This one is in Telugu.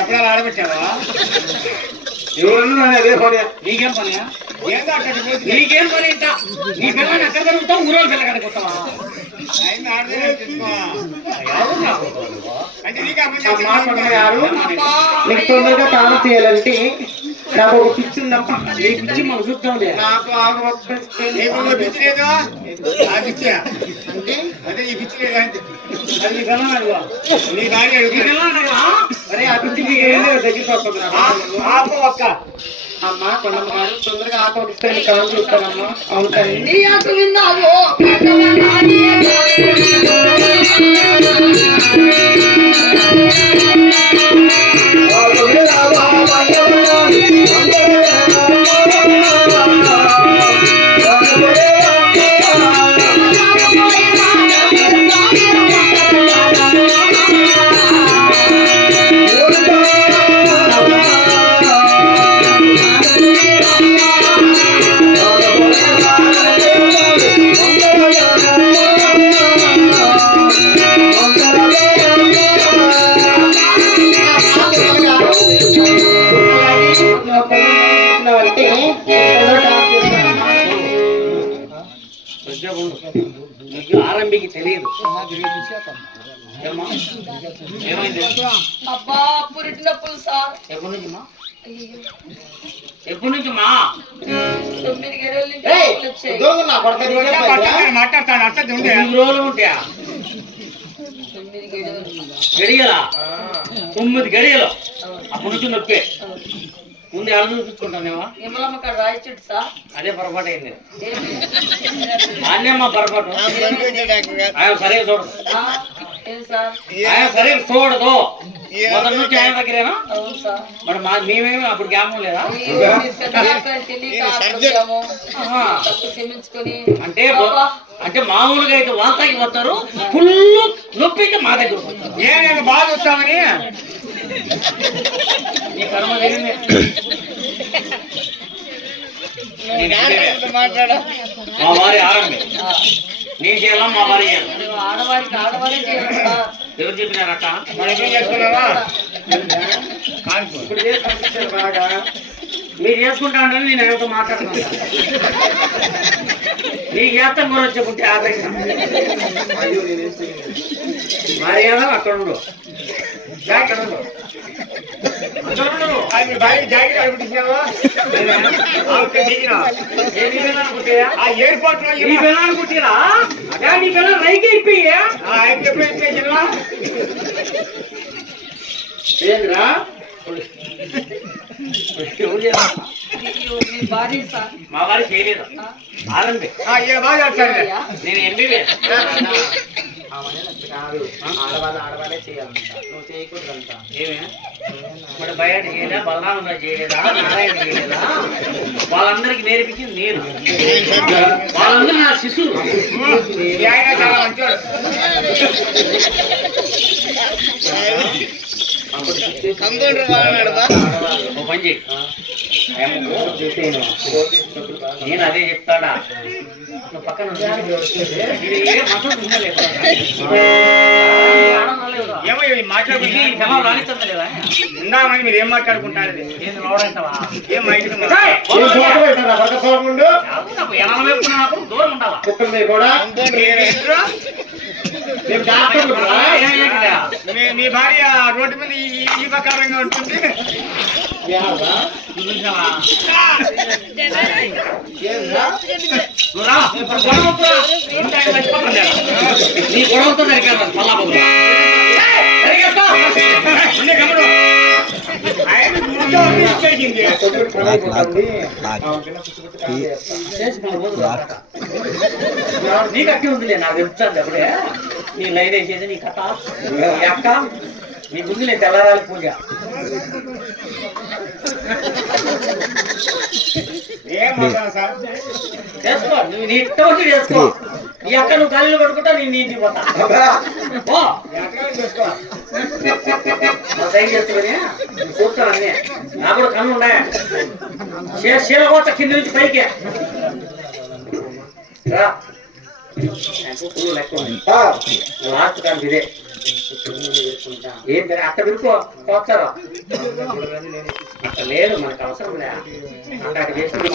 ఎప్పుడైనా ఆడబెట్టావా? ఎవరన్నా అదే పని. నీకేం పనియా? నీకేం పని ఇంటా? నీ పిల్లల్ని ఎక్కడ కలుగుతావు? ఊరోళ్ళు పిల్ల కడుగుతావా? నీకు తొందరగా తాను తీయాలంటే నాకు ఒక పిచ్చి ఉందమ్మా. నీ పిచ్చి మనం చూద్దాంలే. నాకు పిచ్చి లేదు. ఆ పిచ్చి అంటే అదే ఈ పిచ్చి లేదంటే అది నీ పిల్లలు అడుగు. నీ భార్య అడుగు. నీ పిల్లలు అడగ. అరే ఆ పిచ్చి మీకు ఏం లేదు దగ్గరికి వస్తుంది. ఆపు ఒక్క అమ్మ కొండమ్మ గారు తొందరగా ఆటో ఇస్తే కాదు చూస్తానమ్మా. అవుతాయి ఆరంభికి తెలియదు. ఏమైంది? ఎప్పటి నుంచి మా మాట్లాడతాను అర్థం 9 రోజులు ఉంటాయా? 9 గడియలు అప్పటి నుంచి నొప్పే. ముందు ఎలా చూపించుకుంటానేమో అదే పొరపాటు అయింది. నాణ్యమ్మ పొరపాటు ఆయన సరిగ్గా చూడదు. ఆయన సరిగ్గా చూడదు. మొదటి నుంచి ఆయన దగ్గరేనా? మరి మేమేమి అప్పుడు జ్ఞాపకం లేదా? అంటే అంటే మామూలుగా అయితే వార్తకి పోతారు. ఫుల్ నొప్పి అయితే మా దగ్గర ఏమేమి బాగా చూస్తామని నీ కర్మ వెళ్ళింది. మా వారి ఆరంభి నేను చేయాలా? మా వారి ఎవరు చెప్పినారట? మీరు చేసుకుంటా ఉంటే నేను ఎవరితో మాట్లాడుతున్నా. నీకు చేస్తా కూడా చెప్పుంటే మరి ఏదో అక్కడ ఉండు. అక్కడ ఉండు. ఎయిర్పోర్ట్ లో నీ పిల్లలు కుట్టిరా? నీ పిల్లలు రైకి అయిపోయా? ఏంద్రా మా వారి చేయలేదు. ఆరంభి నేను ఎంబీబీఎస్. ఆడవాళ్ళే చేయాలంట, నువ్వు చేయకూడదంట. ఏమే మరి బయట చేయలేదా? బలరామంగా చేయలేదా? నారాయణ చేయలేదా? వాళ్ళందరికీ నేర్పించింది నేను. వాళ్ళందరూ నా శిశువు. చాలా మంచివాడు. ఓ పని చేయి. నేను అదే చెప్తాడా? నువ్వు పక్కన ఉందామని మీరు ఏం మాట్లాడుకుంటారు? దూరం ఉండాలా? మీ భార్య రోడ్డు మీద ఈ ప్రకారంగా ఉంటుంది. నీ గొడవతో సరిగ్గా నీకు అట్టి ఉందిలే, నాకు చెప్తాను అప్పుడే. నీ లైన్ వేసేది నీ కథ నీ అక్క నీకు ఉందిలే తెల్లరాలి పూజ. చేసుకో, నువ్వు నీ ఇష్టం వచ్చి చేసుకో. నీ అక్క నువ్వు గాలిలో పడుకుంటా, నేను నీ ఇంటికి పోతా. సైన్ చేసుకుని చూస్తాను అన్నీ. నాకు కూడా కన్ను ఉన్నాయి. శీల పోతా కింద నుంచి పైకి లెక్క లాస్ట్ కానీ ఇదే ఏం అక్కడ విరుకో పోతారా అక్కడ లేదు, మనకు అవసరం లే అక్కడ చేసుకుని